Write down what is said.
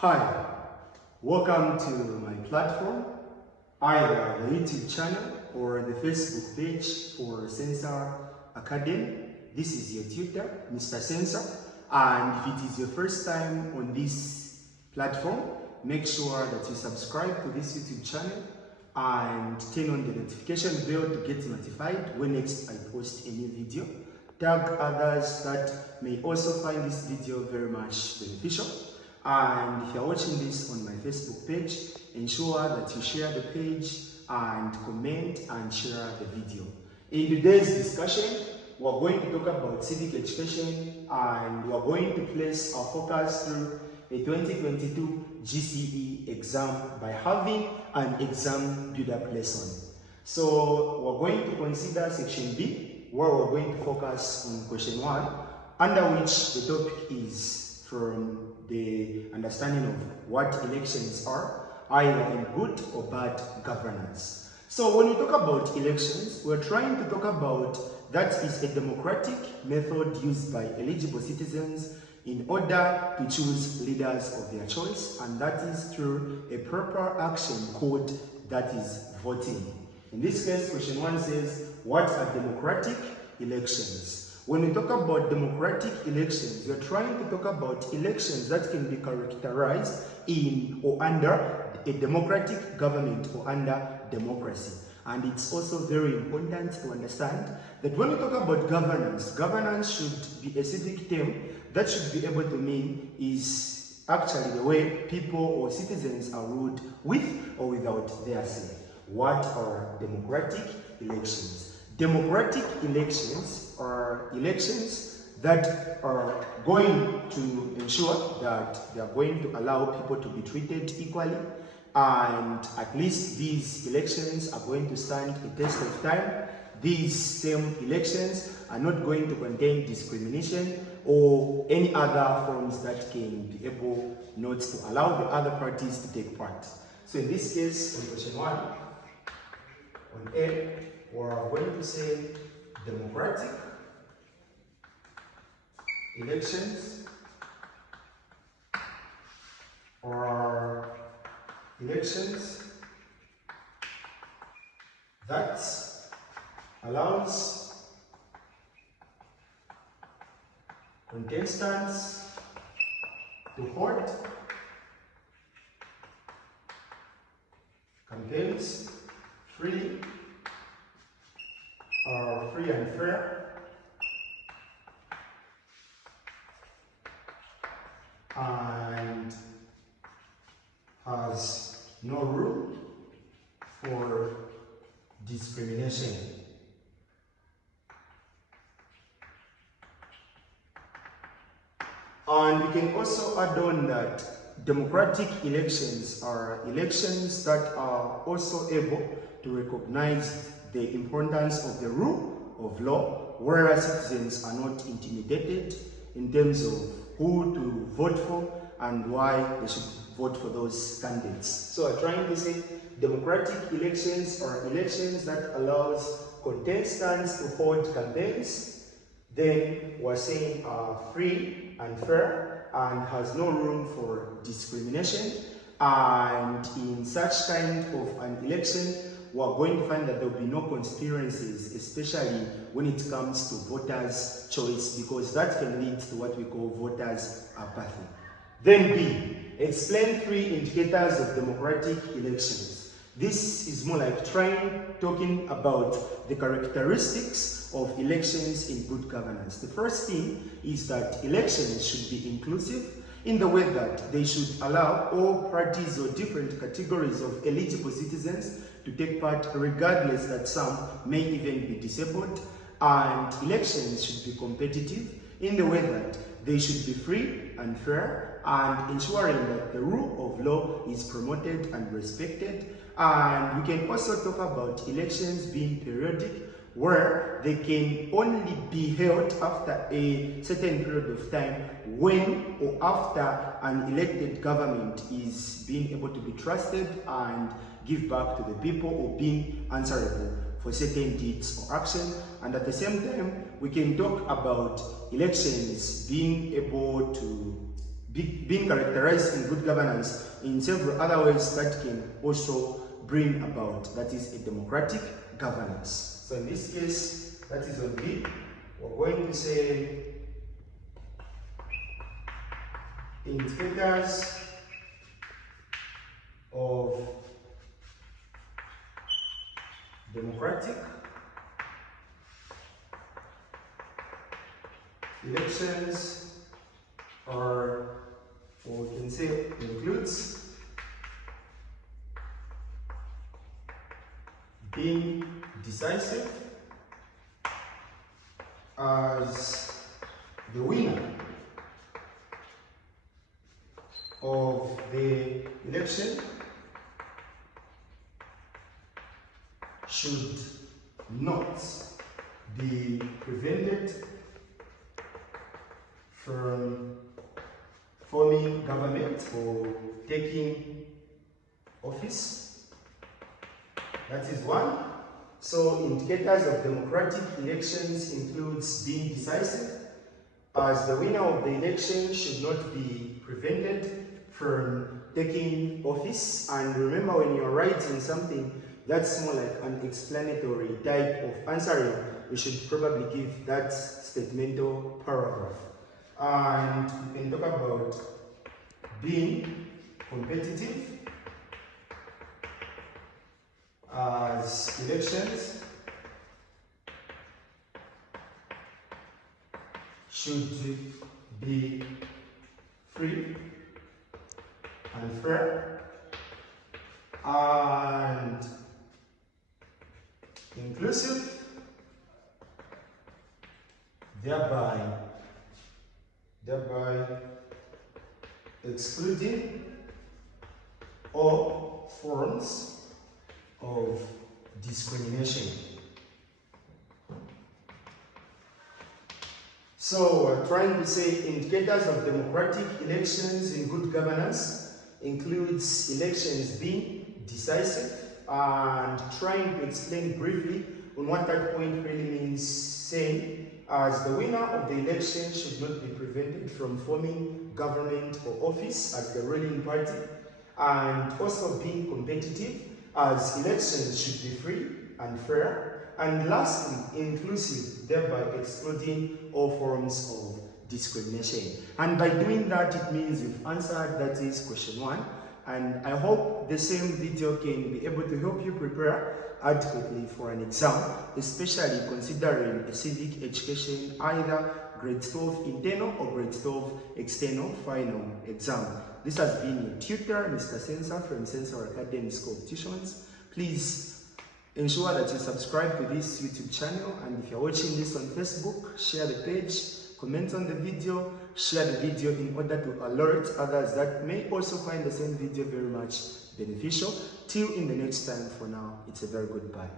Hi, welcome to my platform, either the YouTube channel or the Facebook page for Sensor Academy. This is your tutor, Mr. Sensor, and if it is your first time on this platform, make sure that you subscribe to this YouTube channel and turn on the notification bell to get notified when next I post a new video. Tag others that may also find this video very much beneficial. And if you're watching this on my Facebook page, ensure that you share the page and comment and share the video. In today's discussion, we're going to talk about civic education and we're going to place our focus through a 2022 GCE exam by having an exam build-up lesson. So we're going to consider section B, where we're going to focus on question 1, under which the topic is from the understanding of what elections are, either in good or bad governance. So when we talk about elections, we're trying to talk about that is a democratic method used by eligible citizens in order to choose leaders of their choice, and that is through a proper action code, that is voting. In this case, question 1 says, what are democratic elections? When we talk about democratic elections, we are trying to talk about elections that can be characterized in or under a democratic government or under democracy. And it's also very important to understand that when we talk about governance, governance should be a civic term that should be able to mean is actually the way people or citizens are ruled with or without their say. What are democratic elections? Democratic elections are elections that are going to ensure that they are going to allow people to be treated equally, and at least these elections are going to stand a test of time. These same elections are not going to contain discrimination or any other forms that can be able not to allow the other parties to take part. So in this case, on question 1, on A, we're going to say democratic elections or elections that allows contestants to hold campaigns freely or free and fair, and has no room for discrimination. And we can also add on that democratic elections are elections that are also able to recognize the importance of the rule of law, whereas citizens are not intimidated in terms of who to vote for and why they should vote for those candidates. So I'm trying to say democratic elections are elections that allows contestants to hold campaigns, then we're saying are free and fair and has no room for discrimination. And in such kind of an election, we're going to find that there will be no conspiracies, especially when it comes to voters' choice, because that can lead to what we call voters' apathy. Then B, explain 3 indicators of democratic elections. This is more like talking about the characteristics of elections in good governance. The first thing is that elections should be inclusive in the way that they should allow all parties or different categories of eligible citizens to take part, regardless that some may even be disabled. And elections should be competitive in the way that they should be free and fair, and ensuring that the rule of law is promoted and respected. And we can also talk about elections being periodic, where they can only be held after a certain period of time when or after an elected government is being able to be trusted and give back to the people or being answerable for certain deeds or action. And at the same time, we can talk about elections being able to being characterized in good governance in several other ways that can also bring about, that is, a democratic governance. So in this case, that is on B. We're going to say indicators of democratic elections are, or we can say includes, being decisive as the winner of the election should not be prevented from forming government or taking office. That is one. So indicators of democratic elections includes being decisive as the winner of the election should not be prevented from taking office. And remember, when you're writing something that's more like an explanatory type of answering, you should probably give that statemental paragraph. And we can talk about being competitive as elections should be free and fair and inclusive, thereby excluding all forms of discrimination. So we're trying to say indicators of democratic elections in good governance includes elections being decisive, and trying to explain briefly on what that point really means, saying as the winner of the election should not be prevented from forming government or office as the ruling party, and also being competitive as elections should be free and fair, and lastly inclusive, thereby excluding all forms of discrimination. And by doing that, it means you've answered, that is question 1. And I hope the same video can be able to help you prepare adequately for an exam, especially considering a civic education, either grade 12 internal or grade 12 external final exam. This has been your tutor, Mr. Sensor from Sensor Academy School of Tuitions. Please ensure that you subscribe to this YouTube channel, and if you're watching this on Facebook, share the page, comment on the video, share the video in order to alert others that may also find the same video very much beneficial. Till in the next time, for now, it's a very good bye.